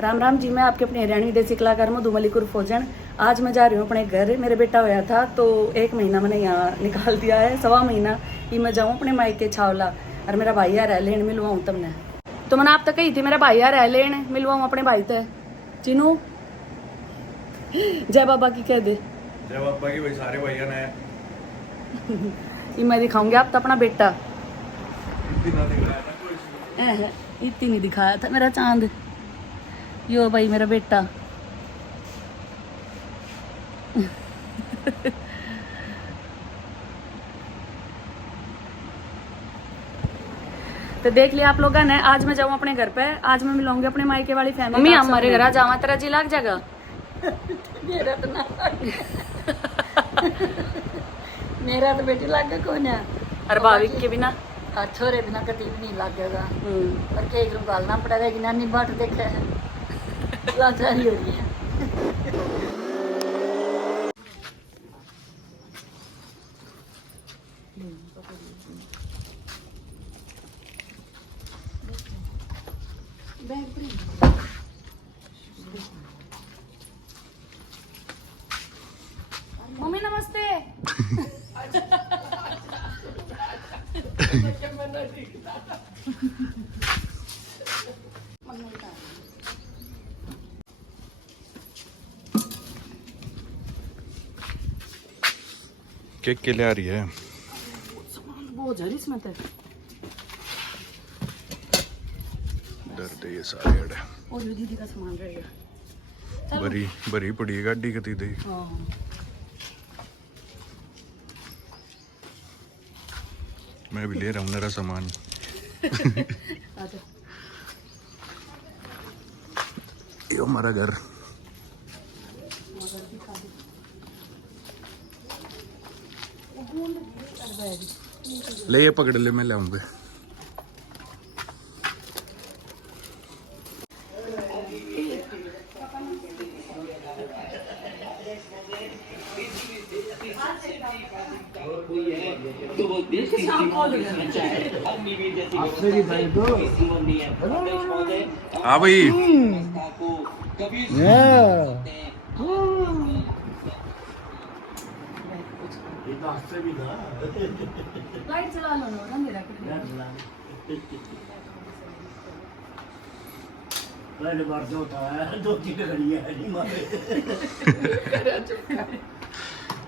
राम राम जी, मैं आपके अपने हरियाणवी देसी कलाकार मधुमली फौजन। आज मैं जा रही हूँ अपने घर। मेरे बेटा होया था तो 1 महीना मैंने यहाँ निकाल दिया है, 1.25 महीना कि मैं जाऊँ अपने मायके छावला। और मेरा भाई आ रहा है लेन, मिलवाऊँ तुमने। तो मैंने आप तक कही थी मेरा भाई आ रहा है लेन, मिलवाऊँ अपने भाई से। चिनू जय बाबा की कह दे। जय बाबा की भाई, सारे भैया ने ये मैं दिखाऊंगी आप तो अपना बेटा। इतना दिखाया था कोई इतनी नहीं दिखाया था मेरा चांद। यो भाई मेरा बेटा। तो देख लिया आप लोगों ने। आज मैं जाऊँ अपने घर पे, आज मैं मिलूंगी अपने मायके वाली फैमिली। मम्मी हमारे घर आ जावा, तेरा जी लग जाएगा। मेरा तो बेटी लग गया कौन है। और भाविक के बिना छोरे बिना कभी भी नहीं लगेगा। पर केक निकालना पड़ेगा कि नानी बाट देखे है लाचारी हो रही है। मम्मी नमस्ते। केक के लिए आ रही है। बहुत जरी इसमें तो डरते ये सारे अड़े और भी दीदी का सामान रहेगा। भरी भरी पड़ी है गाड़ी कती दे। मैं भी ले रहा हूँ मेरा सामान। ये हमारा घर। ले ये पकड़ ले, मैं लाऊंगा। हाँ भाई, लाइट चला लो ना, अंधेरा कर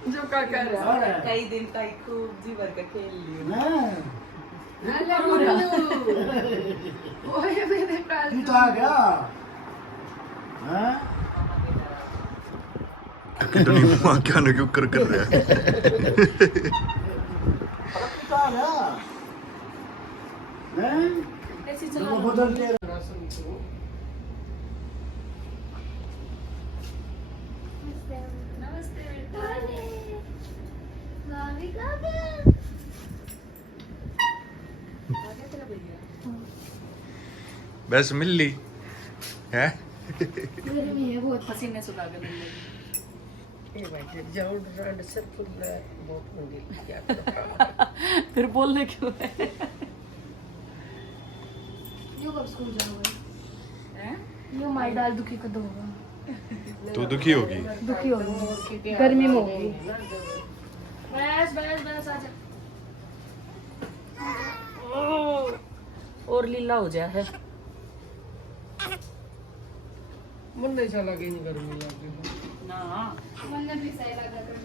जो का कर रहा है कई दिन कई खूब जी भर के खेल लियो। ओए मेरे पैर तू तो आ गया हैं? कितनी माँ क्या ना क्यों कर रहा है। तू तो आ गया हैं? ऐसे तेरे चला को लो। बदल के नमस्ते बेटा। बस मिल ली है। मेरे भी है बहुत पसीने सुखा के मिल रही। ए भाई जाओ रड से फुल बहुत मंदिर क्या करो। फिर बोलने क्यों है? यो कब स्कूल जाओगे? हैं? यो माई डाल दुखी कद होगा? तू दुखी होगी। दुखी होगी, गर्मी में होगी। बस बस बस आजा। और लीला हो जाए है। मन नहीं चला के नहीं गर्मी लग रही ना मन भी सही लगा कर